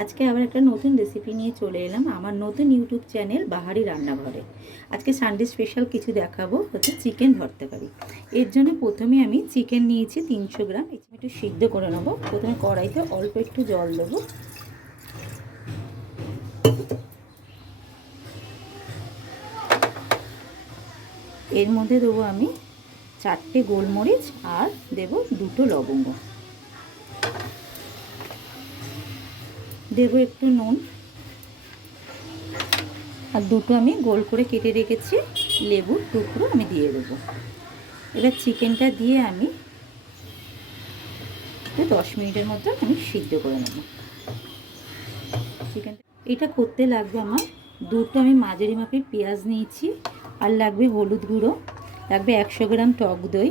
আজকে আবার একটা নতুন রেসিপি নিয়ে চলে এলাম আমার নতুন ইউটিউব চ্যানেল বাহারি রান্নাঘরে। আজকে সানডে স্পেশাল কিছু দেখাবো, হচ্ছে চিকেন ভর্তাকারি। এর জন্য প্রথমে আমি চিকেন নিয়েছি 300 গ্রাম, একটু সিদ্ধ করে নেবো। প্রথমে কড়াইতে অল্প একটু জল দেবো, এর মধ্যে দেবো আমি 4টে গোলমরিচ আর দেবো 2টো লবঙ্গ, দেবো একটু নুন আর 2টো আমি গোল করে কেটে রেখেছি লেবুর টুকরো আমি দিয়ে দেবো। এবার চিকেনটা দিয়ে আমি 10 মিনিটের মধ্যে আমি সিদ্ধ করে নেব। চিকেনটা এটা করতে লাগবে আমার 2টো আমি মাঝারি মাপের পেঁয়াজ নিয়েছি, আর লাগবে হলুদ গুঁড়ো, লাগবে 100 গ্রাম টক দই,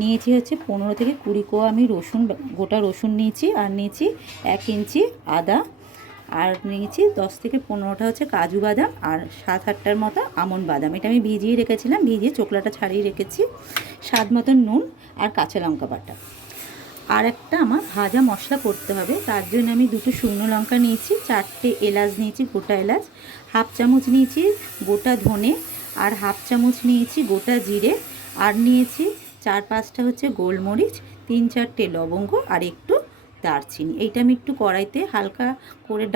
নিয়েছি হচ্ছে 15 থেকে 20 কোয়া আমি রসুন, গোটা রসুন নিয়েছি, আর নিয়েছি 1 ইঞ্চি আদা, আর নিয়েছি 10 থেকে 15টা হচ্ছে কাজু বাদাম, আর 7-8টার মতো আমন্ড বাদাম। এটা আমি ভিজিয়ে রেখেছিলাম, ভিজিয়ে চোকলাটা ছাড়িয়ে রেখেছি। স্বাদ মতন নুন আর কাঁচা লঙ্কা বাটা। আর একটা আমার ভাজা মশলা করতে হবে, তার জন্য আমি 2টো শুকনো লঙ্কা নিয়েছি, 4টে এলাচ নিয়েছি গোটা এলাচ, হাফ চামচ নিয়েছি গোটা ধনে, আর হাফ চামচ নিয়েছি গোটা জিরে, আর নিয়েছি 4-5টা হচ্ছে গোলমরিচ, 3-4টে লবঙ্গ আর একটু দারচিনি। এইটা আমি একটু কড়াইতে হালকা করে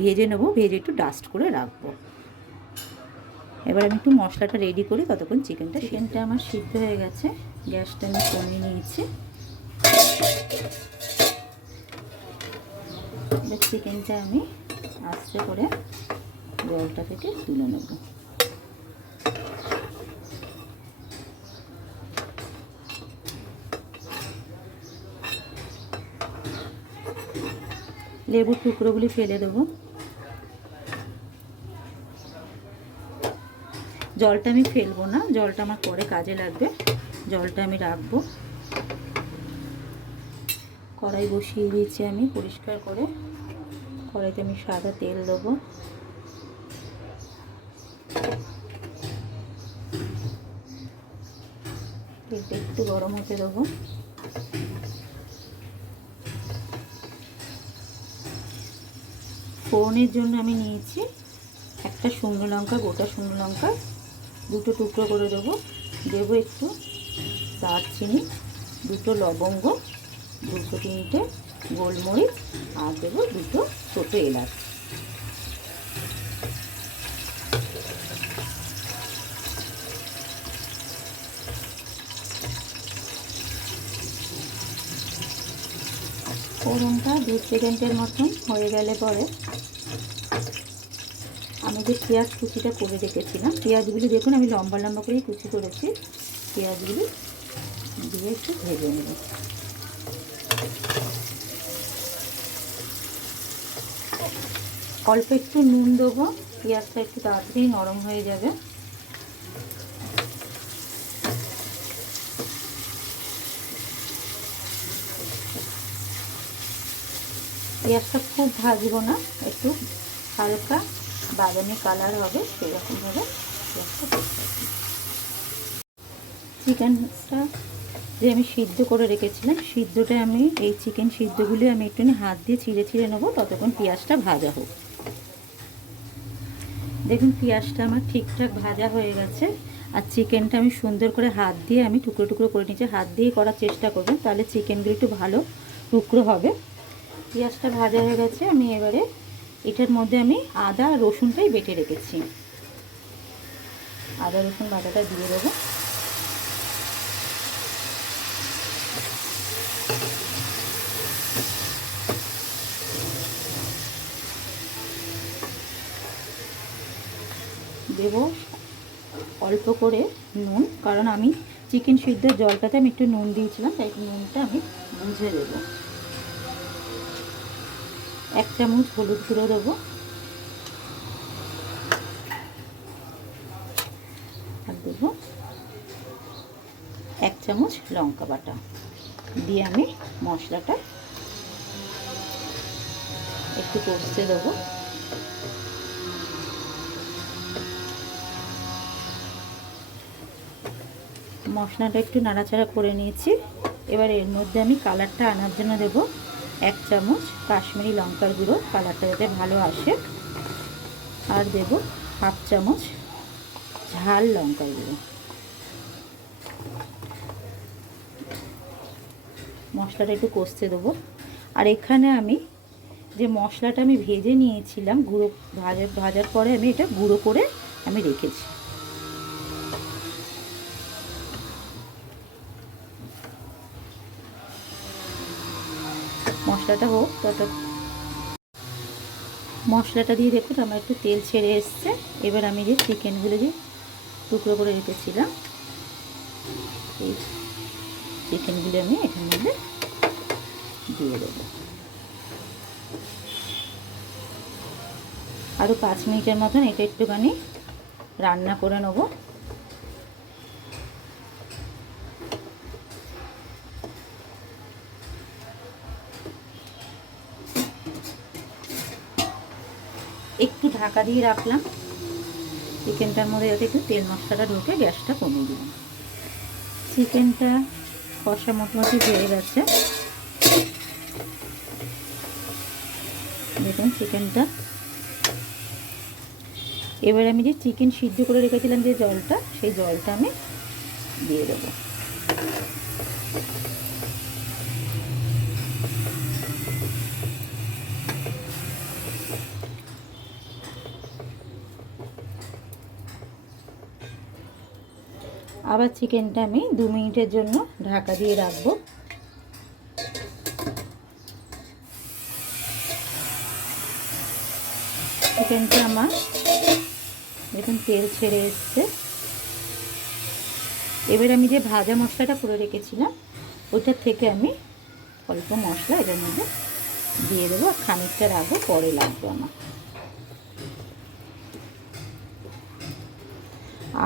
ভেজে নেবো, ভেজে একটু ডাস্ট করে রাখবো। এবার আমি একটু মশলাটা রেডি করি, ততক্ষণ চিকেনটা আমার সিদ্ধ হয়ে গেছে। গ্যাসটা আমি কমিয়ে নিয়েছি। এবার চিকেনটা আমি আস্তে করে জলটা থেকে তুলে নেব। লেবুর টুকরোগুলি ফেলে দেবো। জলটা আমি ফেলবো না, জলটা আমার পরে কাজে লাগবে, জলটা আমি রাখবো। কড়াই বসিয়ে দিয়েছি আমি পরিষ্কার করে, কড়াইতে আমি সাদা তেল দেবো। তেলটা একটু গরম হতে দেবো। ফোড়নের জন্য আমি নিয়েছি একটা শুকনো লঙ্কা, গোটা শুকনো লঙ্কা 2টো টুকরো করে দেবো, দেবো একটু দারচিনি, 2টো লবঙ্গ, 2-3টে গোলমরিচ, আর দেবো 2টো ছোটো এলাচ। ফোড়নটা 2 সেকেন্ডের মতন হয়ে গেলে পরে আমি যে পেঁয়াজ কুচিটা করে রেখেছিলাম, পেঁয়াজগুলি দেখুন আমি লম্বা লম্বা করেই কুচি করেছি, পেঁয়াজগুলি দিয়ে একটু ভেজে নেব। অল্প একটু নুন দেবো, পেঁয়াজটা একটু তাড়াতাড়ি নরম হয়ে যাবে। পেঁয়াজটা খুব ভাজবো না, একটু হালকা বাদামি কালার হবে সেরকমভাবে পেঁয়াজটা করতে হবে। চিকেনটা যে আমি সিদ্ধ করে রেখেছিলাম, সিদ্ধটা আমি এই চিকেন সিদ্ধগুলি আমি একটুখানি হাত দিয়ে ছিঁড়ে ছিঁড়ে নেবো, ততক্ষণ পেঁয়াজটা ভাজা হোক। দেখুন পেঁয়াজটা আমার ঠিকঠাক ভাজা হয়ে গেছে, আর চিকেনটা আমি সুন্দর করে হাত দিয়ে আমি টুকরো টুকরো করে নিচ্ছি। হাত দিয়ে করার চেষ্টা করবেন, তাহলে চিকেনগুলো একটু ভালো টুকরো হবে। পেঁয়াজটা ভাজা হয়ে গেছে, আমি এবারে এটার মধ্যে আমি আদা আর রসুনটাই বেটে রেখেছি, আদা রসুন বাটাটা দিয়ে দেবো। দেব অল্প করে নুন, কারণ আমি চিকেন সিদ্ধের জলটাতে আমি একটু নুন দিয়েছিলাম, তাই নুনটা আমি বুঝে দেবো। 1 চামচ হলুদ গুঁড়ো দেবো, আর দেবো 1 চামচ লঙ্কা বাটা, দিয়ে আমি মশলাটা একটু কষতে দেবো। মশলাটা একটু নাড়াচাড়া করে নিয়েছি। এবার এর মধ্যে আমি কালারটা আনার জন্য দেবো 1 চামচ কাশ্মীরি লঙ্কার গুঁড়ো, কালারটা যাতে ভালো আসে। আর দেব 1/2 চামচ ঝাল লঙ্কার গুঁড়ো। মশলাটা একটু কষতে দেবো। আর এখানে আমি যে মশলাটা আমি ভেজে নিয়েছিলাম, গুঁড়ো ভাজার পরে আমি এটা গুঁড়ো করে আমি রেখেছি। মশলাটা হোক তত। মশলাটা দিয়ে দেখুন আমার একটু তেল ছেড়ে এসছে। এবার আমি যে চিকেনগুলো যে টুকরো করে রেখেছিলাম, এই চিকেনগুলো আমি এখানে মধ্যে দিয়ে দেবো। আরও 5 মিনিটের মতন এটা একটুখানি রান্না করে নেব। একটু ঢাকা দিয়ে রাখলাম চিকেনটার মধ্যে, যাতে একটু তেল মশলাটা ঢুকে। গ্যাসটা কমিয়ে দিলাম। চিকেনটা কষা মোটামুটি হয়ে গেছে। দেখুন চিকেনটা। এবার আমি যে চিকেন সিদ্ধ করে রেখেছিলাম যে জলটা, সেই জলটা আমি দিয়ে দেবো। আবার চিকেনটা আমি 2 মিনিটের জন্য ঢাকা দিয়ে রাখবো। চিকেনটা আমার দেখুন তেল ছেড়ে এসছে। এবার আমি যে ভাজা মশলাটা করে রেখেছিলাম, ওইটার থেকে আমি অল্প মশলা এটার মধ্যে দিয়ে দেবো। আর খানিকটা রাখবো, পরে লাগবে আমার।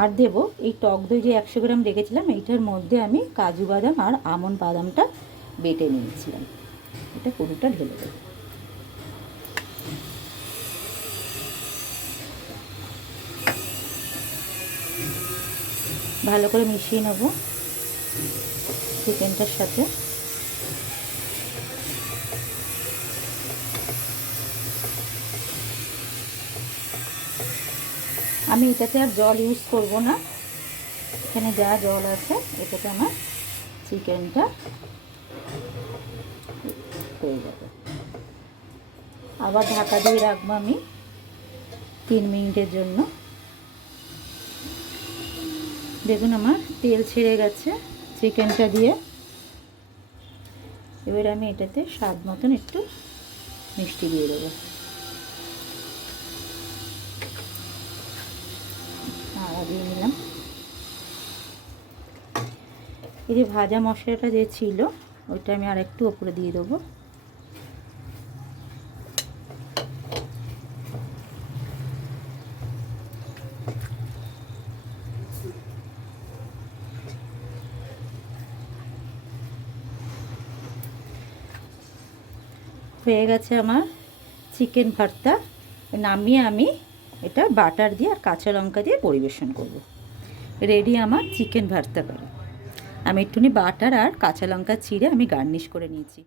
আর দেবো এই টক দই যে 100 গ্রাম রেখেছিলাম, এইটার মধ্যে আমি কাজু বাদাম আর আমন্ড বাদামটা বেটে নিয়েছিলাম। এটা পুরোটা ঢেলে দেবো। ভালো করে মিশিয়ে নেব চিকেনটার সাথে। আমি এটাতে আর জল ইউজ করব না। এখানে যা জল আছে এটাতে আমার চিকেনটা হয়ে যাবে। আবার ঢাকা দিয়ে রাখবো আমি 3 মিনিটের জন্য। দেখুন আমার তেল ছেড়ে গেছে চিকেনটা দিয়ে। এবার আমি এটাতে স্বাদ মতন একটু মিষ্টি দিয়ে দেবো। দিয়ে নিলাম। এই যে ভাজা মশলাটা যে ছিল, ওইটা আমি আর একটু ওপরে দিয়ে দেবো। হয়ে গেছে আমার চিকেন ভর্তা। নামিয়ে আমি এটা বাটার দিয়ে আর কাঁচা লঙ্কা দিয়ে পরিবেশন করব। রেডি আমার চিকেন ভর্তা করা। আমি একটুখানি বাটার আর কাঁচা লঙ্কা চিড়ে আমি গার্নিশ করে নিয়েছি।